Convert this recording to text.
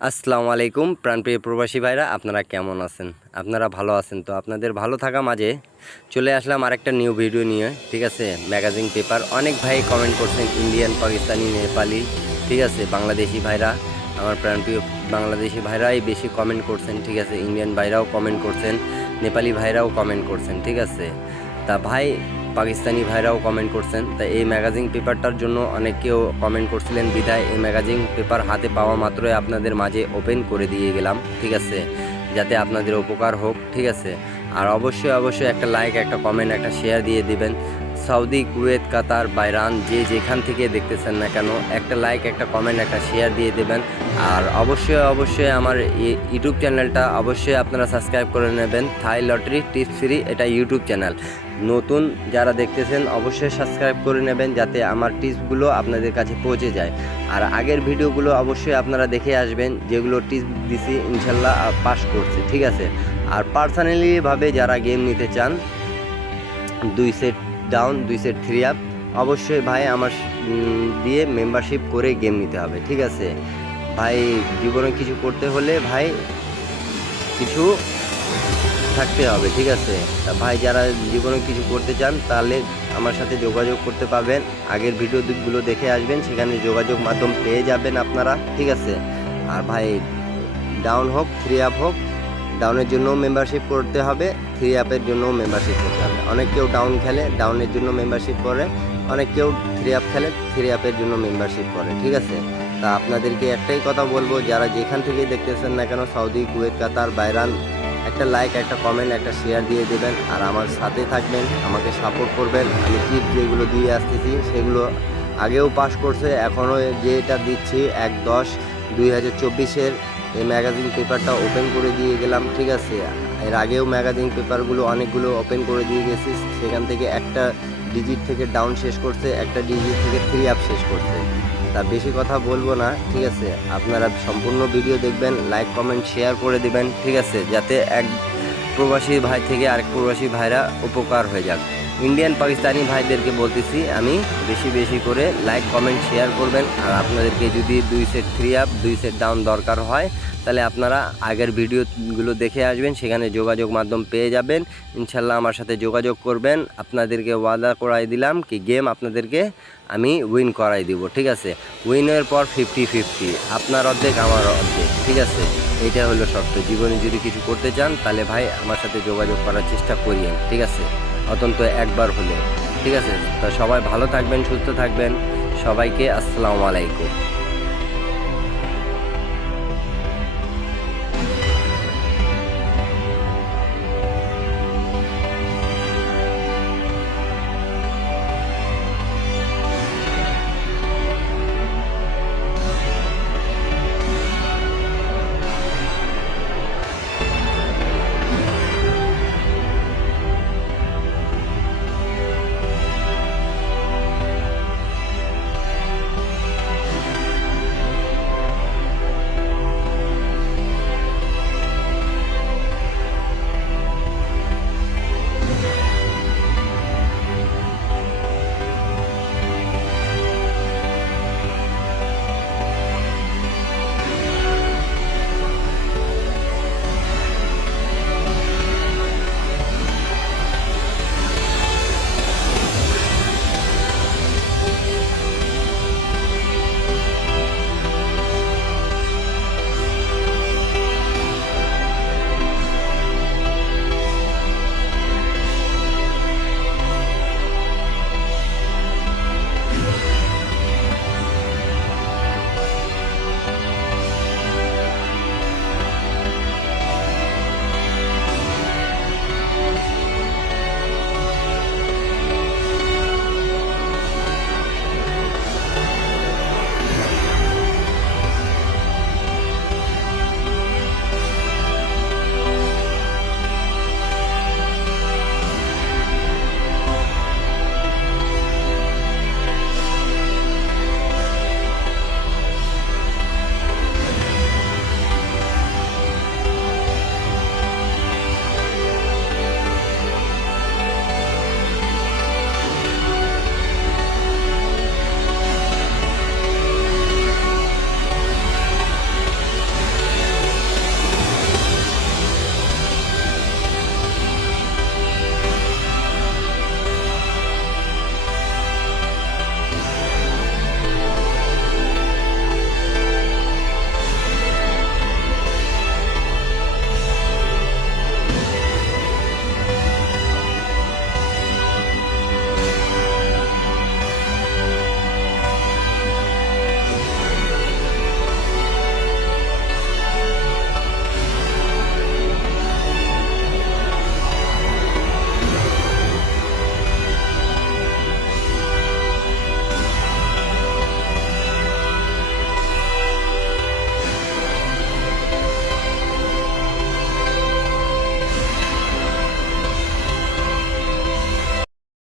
আসসালামু আলাইকুম প্রাণপ্রিয় প্রবাসী ভাইরা, আপনারা কেমন আছেন? আপনারা ভালো আছেন তো? আপনাদের ভালো থাকা মাঝে চলে আসলাম আরেকটা নিউ ভিডিও নিয়ে। ঠিক আছে, ম্যাগাজিন পেপার অনেক ভাই কমেন্ট করছেন, ইন্ডিয়ান, পাকিস্তানি, নেপালি, ঠিক আছে, বাংলাদেশি ভাইরা, আমার প্রাণপ্রিয় বাংলাদেশি ভাইরাই বেশি কমেন্ট করছেন। ঠিক আছে, ইন্ডিয়ান ভাইরাও কমেন্ট করছেন, নেপালি ভাইরাও কমেন্ট করছেন। ঠিক আছে, তা ভাই পাকিস্তানি ভাইরাও কমেন্ট করছেন। তা এই ম্যাগাজিন পেপারটার জন্য অনেকেও কমেন্ট করছিলেন, বিধায় এই ম্যাগাজিন পেপার হাতে পাওয়া মাত্রই আপনাদের মাঝে ওপেন করে দিয়ে গেলাম। ঠিক আছে, যাতে আপনাদের উপকার হোক। ঠিক আছে, আর অবশ্যই একটা লাইক, একটা কমেন্ট, একটা শেয়ার দিয়ে দিবেন। সৌদি, কুয়েত, কাতার, বাইরান, যে যেখান থেকে দেখতেছেন না কেন, একটা লাইক, একটা কমেন্ট, একটা শেয়ার দিয়ে দেবেন। আর অবশ্যই আমার ইউটিউব চ্যানেলটা অবশ্যই আপনারা সাবস্ক্রাইব করে নেবেন। থাই লটারি টিপস 3 এটা ইউটিউব চ্যানেল। নতুন যারা দেখতেছেন অবশ্যই সাবস্ক্রাইব করে নেবেন, যাতে আমার টিপসগুলো আপনাদের কাছে পৌঁছে যায়। আর আগের ভিডিওগুলো অবশ্যই আপনারা দেখে আসবেন, যেগুলো টিপস দিছি ইনশাল্লাহ পাস করছে। ঠিক আছে, আর পার্সোনালিভাবে যারা গেম নিতে চান, 2 সেট ডাউন, 2 সেট 3 আপ, অবশ্যই ভাই আমার দিয়ে মেম্বারশিপ করে গেম নিতে হবে। ঠিক আছে ভাই, জীবনে কিছু করতে হলে ভাই কিছু থাকতে হবে। ঠিক আছে, তা ভাই যারা জীবনে কিছু করতে চান তাহলে আমার সাথে যোগাযোগ করতে পারবেন। আগের ভিডিওগুলো দেখে আসবেন, সেখানে যোগাযোগ মাধ্যম পেয়ে যাবেন আপনারা। ঠিক আছে, আর ভাই ডাউন হোক, 3 আপ হোক, ডাউনের জন্য মেম্বারশিপ করতে হবে, 3 আপের জন্যও মেম্বারশিপ করতে হবে। অনেক কেউ ডাউন খেলে, ডাউনের জন্য মেম্বারশিপ করে, অনেক কেউ 3 আপ খেলে, 3 আপের জন্য মেম্বারশিপ করে। ঠিক আছে, তা আপনাদেরকে একটাই কথা বলবো, যারা যেখান থেকে দেখতেছেন না কেন, সৌদি, কুয়েত, কাতার, বাইরান, একটা লাইক, একটা কমেন্ট, একটা শেয়ার দিয়ে দেবেন। আর আমার সাথে থাকবেন, আমাকে সাপোর্ট করবেন। আমি টিপ যেগুলো দিয়ে আসতেছি সেগুলো আগেও পাস করছে, এখনও যেটা দিচ্ছি 1/10/2024 এই ম্যাগাজিন পেপারটা ওপেন করে দিয়ে গেলাম। ঠিক আছে, এর আগেও ম্যাগাজিন পেপারগুলো অনেকগুলো ওপেন করে দিয়ে গেছি, সেখান থেকে একটা ডিজিট থেকে ডাউন শেষ করছে, একটা ডিজিট থেকে 3 আপ শেষ করছে। তা বেশি কথা বলবো না। ঠিক আছে, আপনারা সম্পূর্ণ ভিডিও দেখবেন, লাইক, কমেন্ট, শেয়ার করে দিবেন। ঠিক আছে, যাতে এক প্রবাসী ভাই থেকে আরেক প্রবাসী ভাইরা উপকার হয়ে যাক। ইন্ডিয়ান, পাকিস্তানি ভাইদেরকে বলতেছি আমি, বেশি করে লাইক, কমেন্ট, শেয়ার করবেন। আর আপনাদেরকে যদি 2 সেট 3 আপ, 2 সেট ডাউন দরকার হয়, তাহলে আপনারা আগের ভিডিওগুলো দেখে আসবেন, সেখানে যোগাযোগ মাধ্যম পেয়ে যাবেন। ইনশাল্লাহ আমার সাথে যোগাযোগ করবেন। আপনাদেরকে ওয়াদা করাই দিলাম কি গেম আপনাদেরকে আমি উইন করাই দিব। ঠিক আছে, উইনের পর 50-50, আপনার অর্ধেক আমার অর্ধেক। ঠিক আছে, এইটা হলো শর্ত। জীবনে যদি কিছু করতে চান তাহলে ভাই আমার সাথে যোগাযোগ করার চেষ্টা করিয়েন। ঠিক আছে, অন্তত একবার হলে। ঠিক আছে, তো সবাই ভালো থাকবেন, সুস্থ থাকবেন। সবাইকে আসসালামু আলাইকুম।